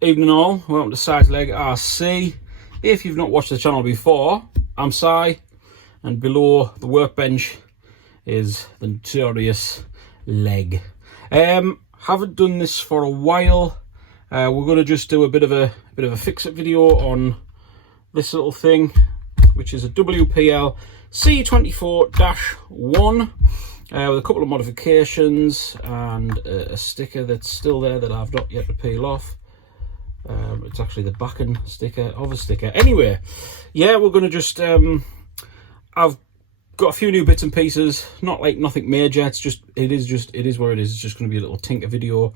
Evening all, welcome to Si's Leg RC. If you've not watched the channel before, I'm Si, and below the workbench is the notorious Leg. Haven't done this for a while. We're going to just do a bit of a fix-it video on this little thing, which is a Wpl C24-1 with a couple of modifications and a sticker that's still there that I've not yet to peel off. It's actually the backing sticker of a sticker. Anyway, yeah, we're going to just I've got a few new bits and pieces, not like nothing major. It is where it is. It's just going to be a little tinker video.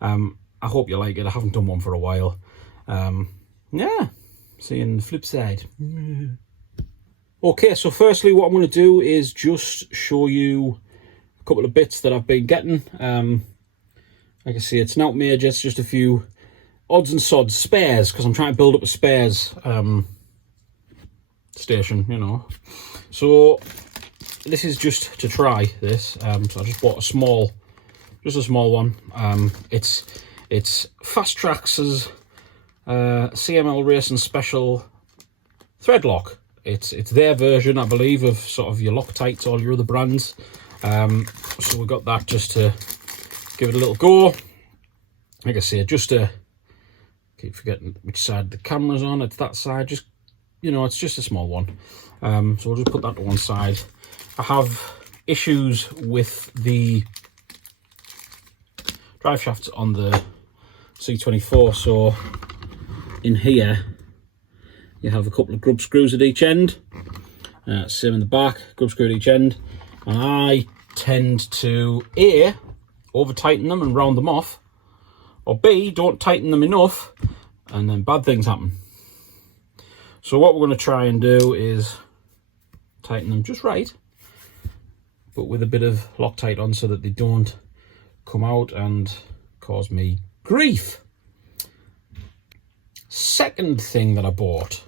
I hope you like it. I haven't done one for a while. Yeah, see you on the flip side. Okay, so firstly what I'm going to do is just show you a couple of bits that I've been getting. Like I say, it's not major, it's just a few odds and sods, spares, because I'm trying to build up a spares station, you know. So this is just to try this. So I just bought a small one. It's Fasttrax's CML Racing Special thread lock. It's their version, I believe, of sort of your Loctites, all your other brands. So we got that just to give it a little go. Like I say, just to keep forgetting which side the camera's on. It's that side, just, you know, it's just a small one. So we'll just put that to one side. I have issues with the drive shafts on the C24, so in here you have a couple of grub screws at each end. Same in the back, grub screw at each end. And I tend to A, over tighten them and round them off, or B, don't tighten them enough and then bad things happen. So what we're going to try and do is tighten them just right, but with a bit of Loctite on so that they don't come out and cause me grief. Second thing that I bought,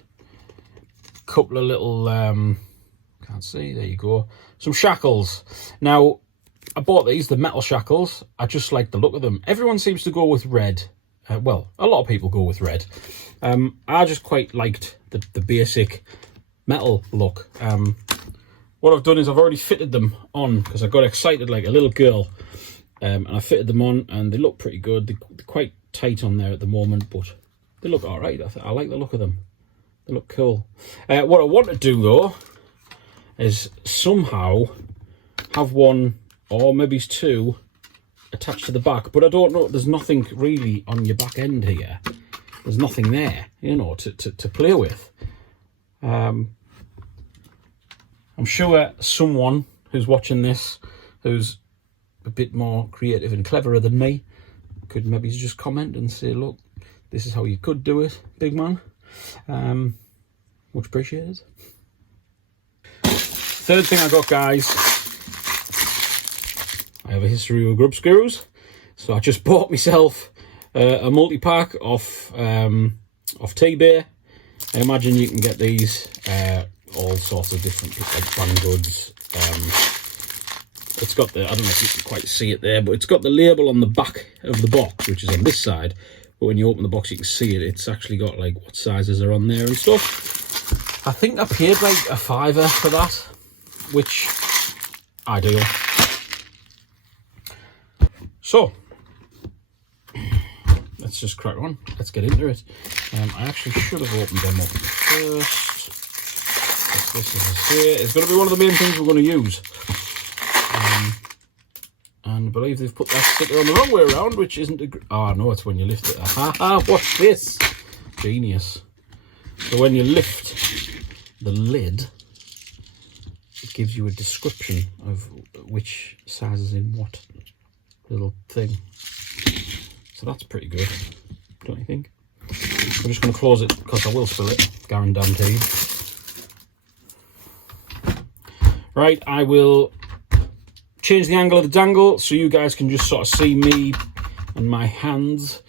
a couple of little, can't see, there you go, some shackles. Now, I bought these, the metal shackles. I just like the look of them. Everyone seems to go with red. Well, a lot of people go with red. I just quite liked the basic metal look. What I've done is I've already fitted them on because I got excited like a little girl. And I fitted them on and they look pretty good. They're quite tight on there at the moment, but they look all right. I like the look of them. They look cool. What I want to do though is somehow have one, or maybe two, attached to the back, but I don't know, there's nothing really on your back end here. There's nothing there, you know, to play with. I'm sure someone who's watching this, who's a bit more creative and cleverer than me, could maybe just comment and say, look, this is how you could do it, big man. Much appreciated. Third thing I got, guys, I have a history with grub screws, so I just bought myself a multi-pack off T-Bay. I imagine you can get these all sorts of different, like Bangoods. It's got the, I don't know if you can quite see it there, but it's got the label on the back of the box, which is on this side. But when you open the box, you can see it. It's actually got like what sizes are on there and stuff. I think I paid like a £5 for that, which ideal. So let's just crack on. Let's get into it. I actually should have opened them up first. This is here. It's going to be one of the main things we're going to use. And I believe they've put that sticker on the wrong way around, which isn't a... Oh, no, it's when you lift it. Aha, what's this? Genius. So when you lift the lid, it gives you a description of which size is in what little thing. So that's pretty good, don't you think? I'm just going to close it because I will spill it, guaranteed. Right, I will change the angle of the dangle so you guys can just sort of see me and my hands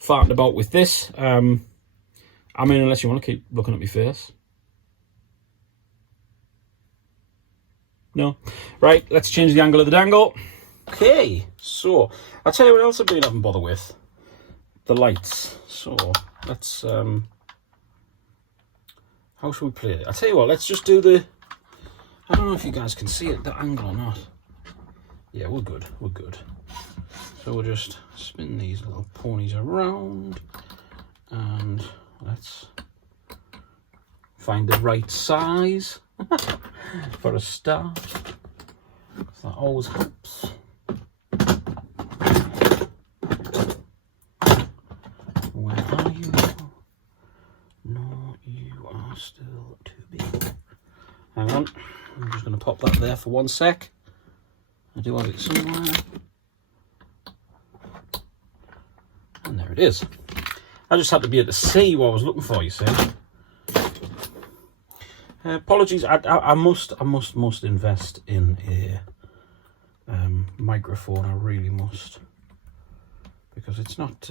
farting about with this. I mean, unless you want to keep looking at my face. No? Right, let's change the angle of the dangle. Okay, so I'll tell you what else I've been having bother with. the lights. So let's how should we play it? I tell you what, let's just do the, I don't know if you guys can see it, the angle or not. Yeah, we're good, we're good. So we'll just spin these little ponies around and let's find the right size for a start. That always helps. Where are you? No, you are still too big. Hang on, I'm just going to pop that there for 1 sec. I do have it somewhere. And there it is. I just had to be able to see what I was looking for, you see. Apologies, I must invest in a microphone. I really must, because it's not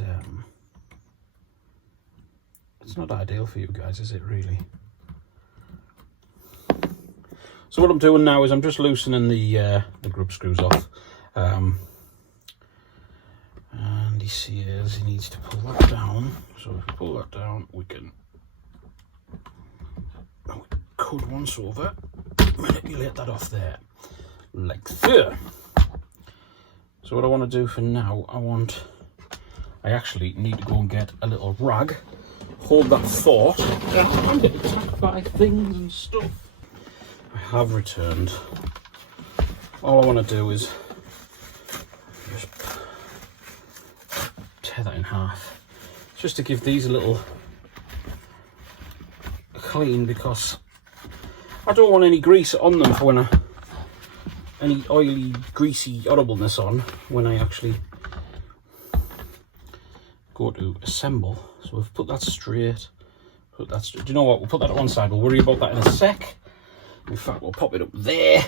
ideal for you guys, is it really? So what I'm doing now is I'm just loosening the grub screws off, and he says he needs to pull that down. So if we pull that down, we can cut once over, manipulate that off there, like so. So what I want to do for now, I actually need to go and get a little rag, hold that thought. I'm getting attacked by things and stuff. I have returned. All I want to do is just tear that in half, just to give these a little clean, because I don't want any grease on them for when any oily, greasy horribleness on when I actually go to assemble. So we've put that straight. Do you know what? We'll put that at one side. We'll worry about that in a sec. In fact, we'll pop it up there,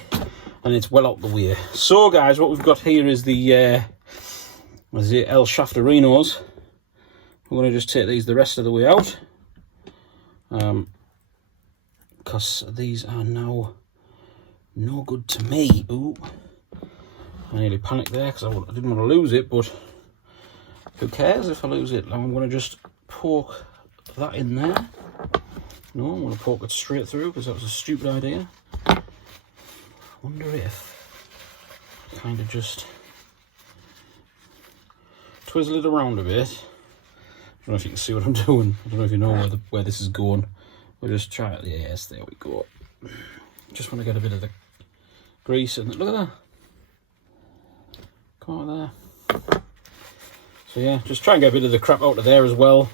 and it's well out the way. So, guys, what we've got here is the L Shaftarinos. We're going to just take these the rest of the way out, because these are now no good to me. Ooh, I nearly panicked there because I didn't want to lose it, but who cares if I lose it? I'm going to just poke that in there. No, I'm going to poke it straight through because that was a stupid idea. I wonder if I kind of just twizzle it around a bit. I don't know if you can see what I'm doing. I don't know if you know where this is going. We'll just try it. Yes, there we go. Just want to get a bit of the grease and look at that. Come out there. So yeah, just try and get a bit of the crap out of there as well.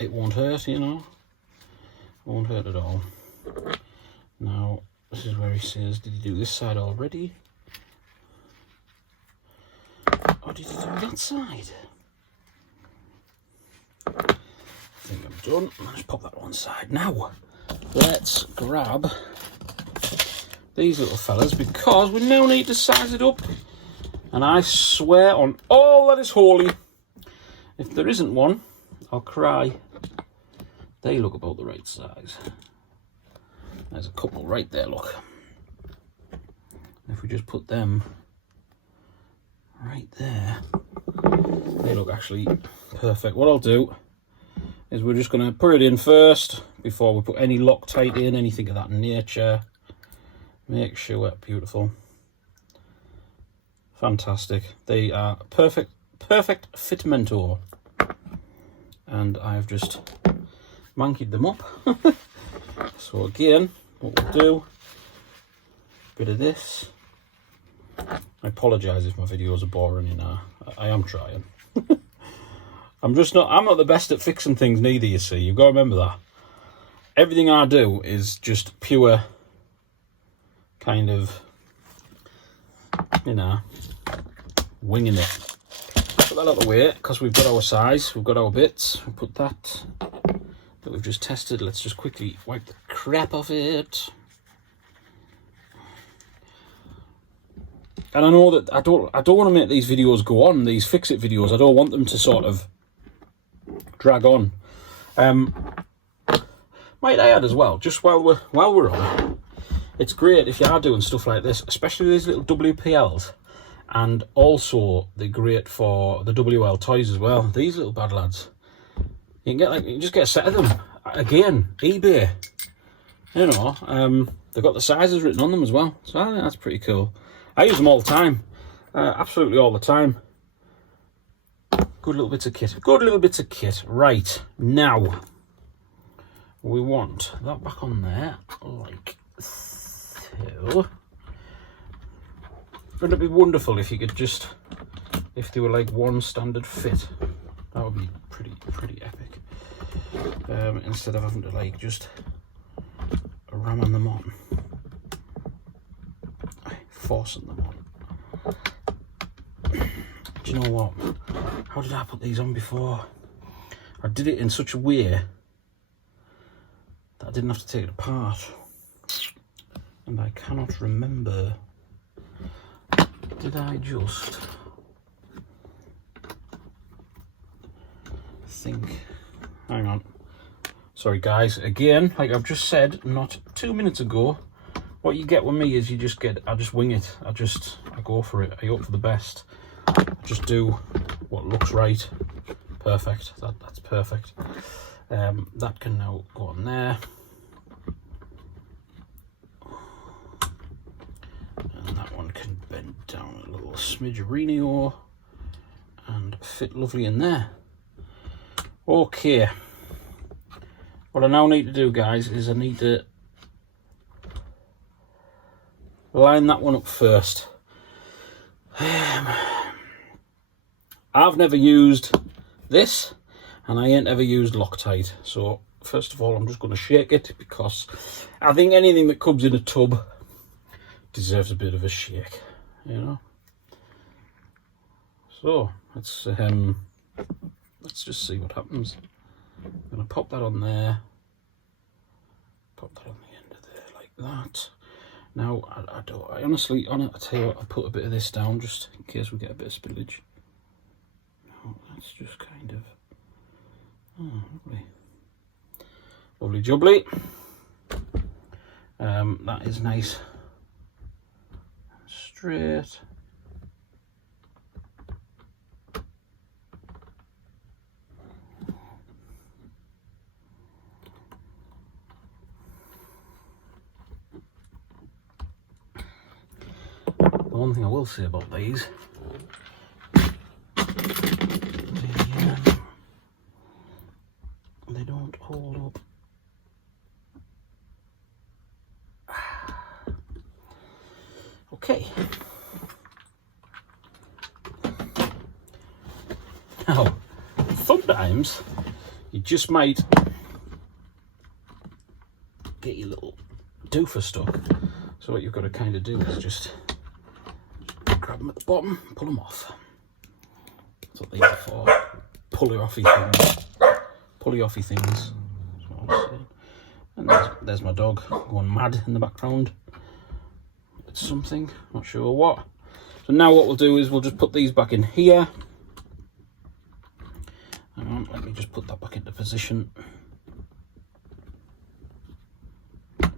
It won't hurt, you know. It won't hurt at all. Now, this is where he says, did you do this side already? Or did you do that side? I think I'm done. Let's pop that one side. Now, let's grab these little fellas, because we now need to size it up. And I swear on all that is holy, if there isn't one, I'll cry. They look about the right size. There's a couple right there, look. If we just put them right there, they look actually perfect. What I'll do is we're just going to put it in first before we put any Loctite in, anything of that nature. Make sure, beautiful. Fantastic. They are perfect fitmento. And I've just monkeyed them up. So again, what we'll do, bit of this. I apologise if my videos are boring, you know. I am trying. I'm not the best at fixing things neither, you see. You've got to remember that. Everything I do is just pure kind of, you know, winging it. Put that out of the way, because we've got our size, we've got our bits. We'll put that we've just tested. Let's just quickly wipe the crap off it. And I know that I don't want to make these videos go on, these fix-it videos. I don't want them to sort of drag on. Might I add as well, just while we're on, it's great if you are doing stuff like this, especially these little WPLs. and also they're great for the WL toys as well. These little bad lads, you can get you can just get a set of them. Again, eBay. You know, they've got the sizes written on them as well, so I think that's pretty cool. I use them all the time, absolutely all the time. Good little bits of kit. Good little bits of kit. Right, now we want that back on there, like so. Wouldn't it be wonderful if you could just, if they were like one standard fit? That would be pretty epic. Instead of having to like just ram them on, forcing them on. Do you know what? How did I put these on before? I did it in such a way that I didn't have to take it apart, and I cannot remember. Did I just think? Hang on. Sorry guys, again, like I've just said not 2 minutes ago, what you get with me is I just wing it. I go for it. I hope for the best. I just do what looks right. Perfect. That's perfect. That can now go on there. And that one can bend down a little smidgerino and fit lovely in there. Okay. What I now need to do, guys, is I need to line that one up first. I've never used this, and I ain't ever used Loctite. So first of all, I'm just going to shake it, because I think anything that comes in a tub deserves a bit of a shake, you know. So let's just see what happens. I'm going to pop that on there, pop that on the end of there like that. Now, I honestly, I tell you what, I'll put a bit of this down just in case we get a bit of spillage. No, that's just kind of, oh, lovely. Lovely jubbly. That is nice. Straight. The one thing I will say about these, they don't hold up. Okay. Now, sometimes you just might get your little doofer stuck. So what you've got to kind of do is just grab them at the bottom, pull them off. That's what these are for. Pulley-offy things. Pulley-offy things. That's what I'm saying. And there's my dog going mad in the background. It's something, not sure what. So now what we'll do is we'll just put these back in here. Hang on, let me just put that back into position.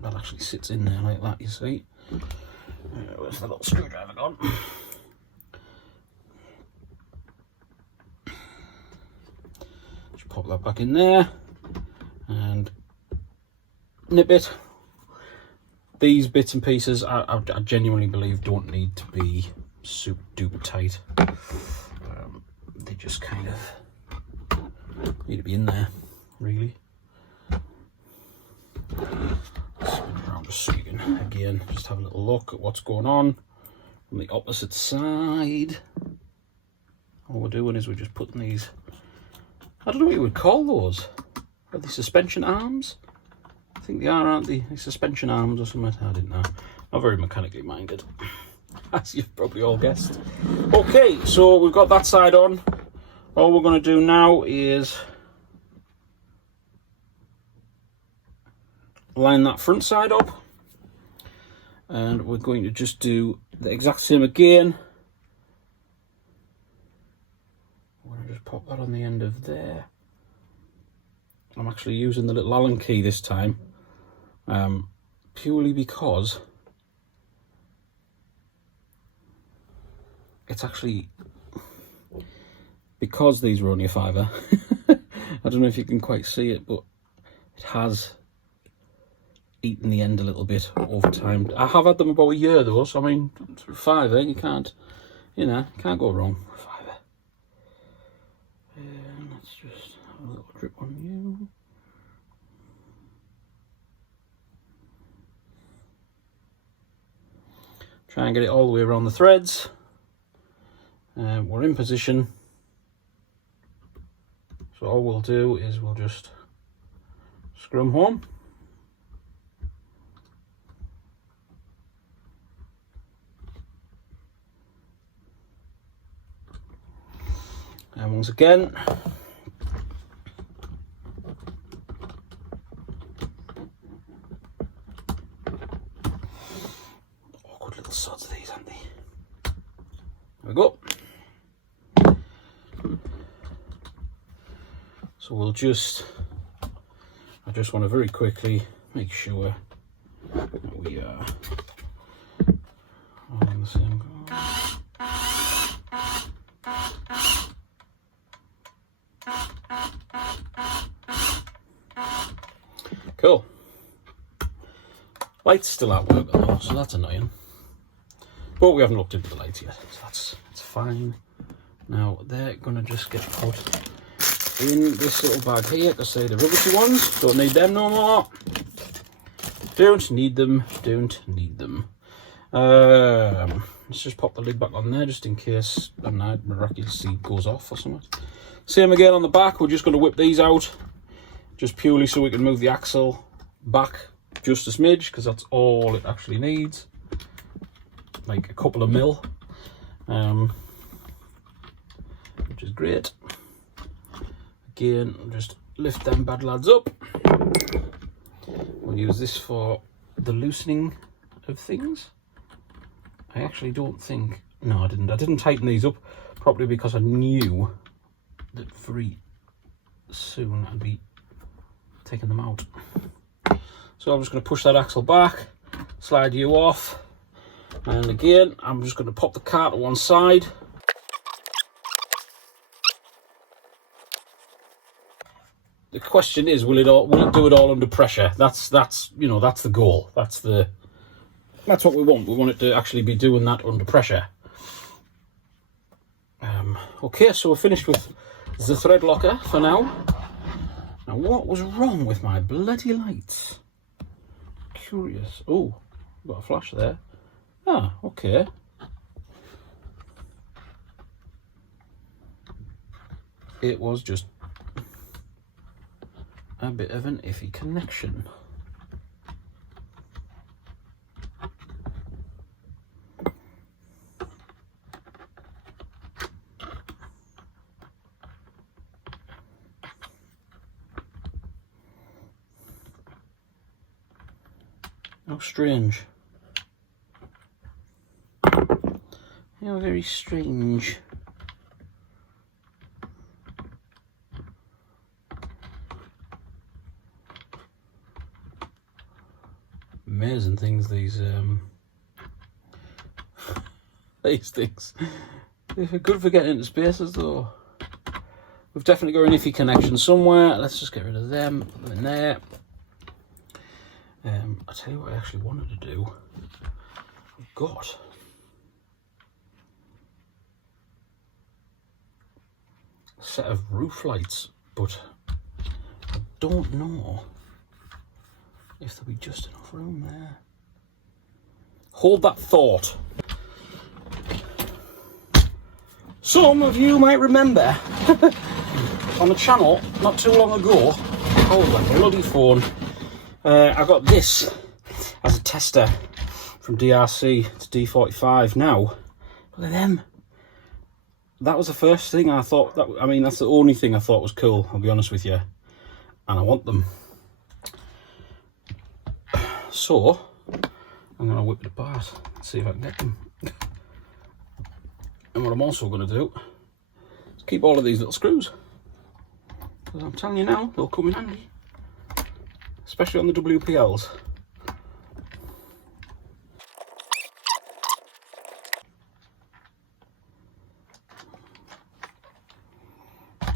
That actually sits in there like that, you see. Where's the little screwdriver gone? Just pop that back in there and nip it. These bits and pieces, I genuinely believe, don't need to be super duper tight. They just kind of need to be in there, really. Spin around just so you can, again, just have a little look at what's going on from the opposite side. All we're doing is we're just putting these, I don't know what you would call those. Are they suspension arms? I think they are, aren't they? They're suspension arms or something. I didn't know. Not very mechanically minded, as you've probably all guessed. Okay, so we've got that side on. All we're going to do now is line that front side up, and we're going to just do the exact same again. I'm going to just pop that on the end of there. I'm actually using the little Allen key this time, purely because it's actually, because these were only a £5, I don't know if you can quite see it, but it has eaten the end a little bit over time. I have had them about a year though, so I mean, for a £5, you can't, you know, can't go wrong for a £5. And let's just have a little drip on you. Try and get it all the way around the threads. We're in position. So all we'll do is we'll just screw them home. And once again, oh, good little sods these, aren't they? There we go. So we'll just, I just want to very quickly make sure that we are all on the same goal. Cool. Light's still at work though, so that's annoying. But we haven't looked into the lights yet, so that's fine. Now they're gonna just get put in this little bag here, because they're the rubbishy ones. Don't need them no more. Don't need them, don't need them. Let's just pop the lid back on there just in case, I don't know, miraculously goes off or something. Same again on the back, we're just going to whip these out, just purely so we can move the axle back just a smidge, because that's all it actually needs. Like a couple of mil, which is great. Again, just lift them bad lads up. We'll use this for the loosening of things. I actually don't think, no I didn't tighten these up properly because I knew that very soon I'd be taking them out. So I'm just going to push that axle back, slide you off, and again I'm just going to pop the car to one side. The question is, will it do it all under pressure? That's you know, that's the goal. That's what we want. We want it to actually be doing that under pressure. Okay, so we're finished with the thread locker for now. Now, what was wrong with my bloody lights? Curious. Oh, got a flash there. Ah, okay. It was just a bit of an iffy connection. How strange. How very strange. Amazing things, these things. They're good for getting into spaces though. We've definitely got an iffy connection somewhere. Let's just get rid of them, put them in there. I'll tell you what I actually wanted to do. I've got a set of roof lights, but I don't know if there'll be just enough room there. Hold that thought. Some of you might remember on the channel not too long ago, hold that bloody phone, I got this as a tester from DRC to D45. Now, look at them. That was the first thing I thought, that's the only thing I thought was cool, I'll be honest with you. And I want them. So, I'm going to whip it apart and see if I can get them. And what I'm also going to do is keep all of these little screws. Because I'm telling you now, they'll come in handy. Especially on the WPLs.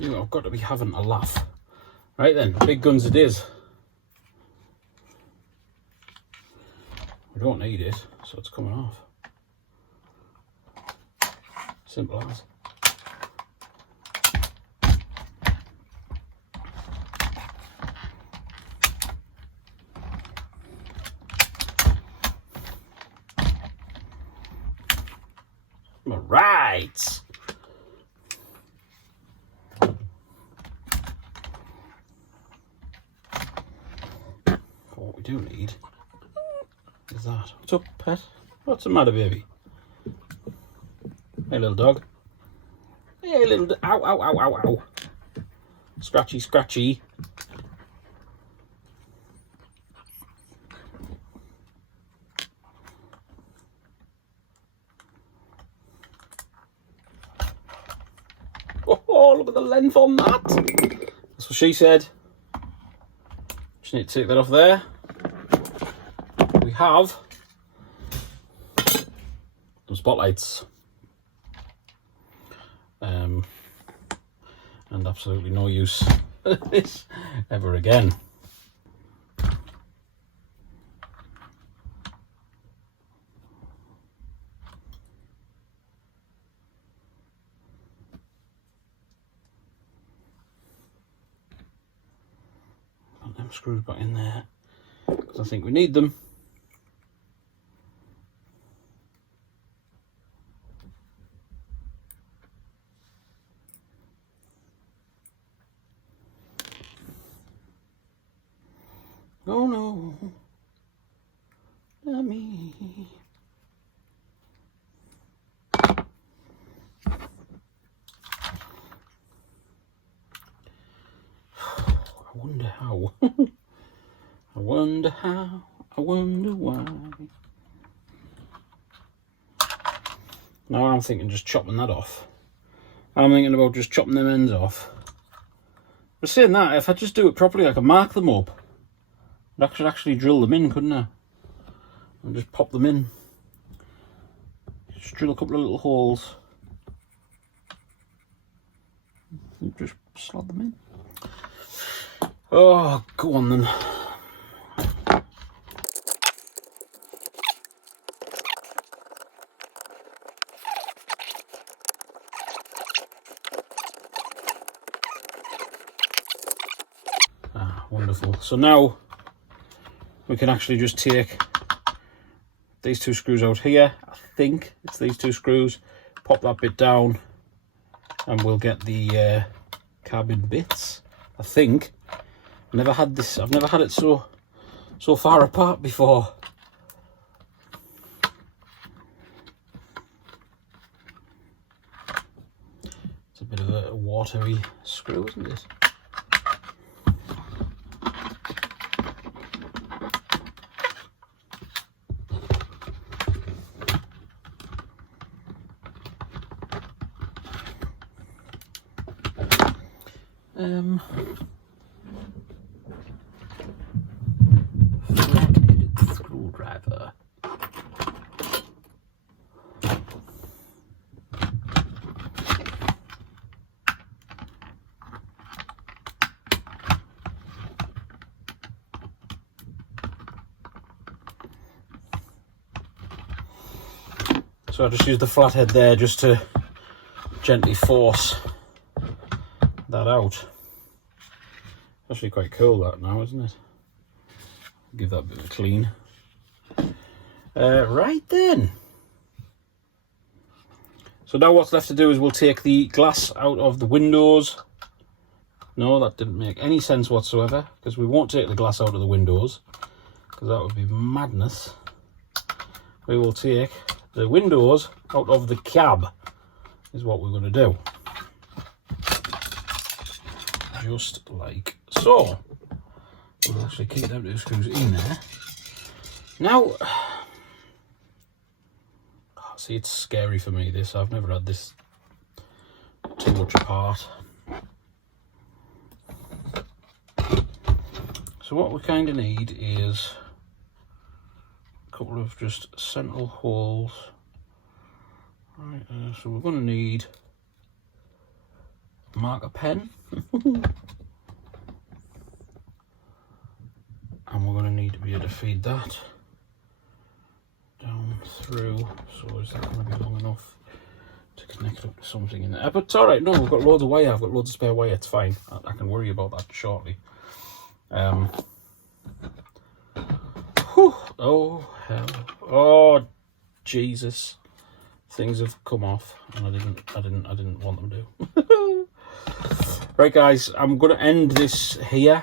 You know, I've got to be having a laugh. Right then, big guns it is. We don't need it, so it's coming off. Simple as. Right. What we do need is that. What's up, pet? What's the matter, baby? Hey, little dog. Hey, little. Ow, ow, ow, ow, ow. Scratchy, scratchy. Oh, look at the length on that. That's what she said. Just need to take that off there. We have some spotlights. And absolutely no use of this ever again. Put them screws back in there because I think we need them. Oh no, not me. I wonder how. I wonder how. I wonder why. Now I'm thinking just chopping that off. I'm thinking about just chopping them ends off. But saying that, if I just do it properly, I can mark them up. I could actually drill them in, couldn't I? And just pop them in. Just drill a couple of little holes. And just slot them in. Oh, go on then. Ah, wonderful. So now we can actually just take these two screws out here. I think it's these two screws. Pop that bit down and we'll get the cabin bits. I think. I've never had this. I've never had it so far apart before. It's a bit of a watery screw, isn't it? Flat-headed screwdriver. So I just use the flathead there just to gently force that out. Actually quite cool that now, isn't it? Give that a bit of a clean. Right then. So now what's left to do is we'll take the glass out of the windows. No, that didn't make any sense whatsoever, because we won't take the glass out of the windows, because that would be madness. We will take the windows out of the cab, is what we're going to do. Just like so. We'll actually keep them two screws in there. Now, see, it's scary for me, this. I've never had this too much apart. So what we kind of need is a couple of just central holes. Right, so we're going to need marker pen. And we're going to need to be able to feed that down through. So is that going to be long enough to connect up to something in there? But it's alright, no, we've got loads of wire, I've got loads of spare wire, it's fine. I can worry about that shortly. Whew, oh hell, oh Jesus, things have come off and I didn't want them to. Right guys, I'm going to end this here.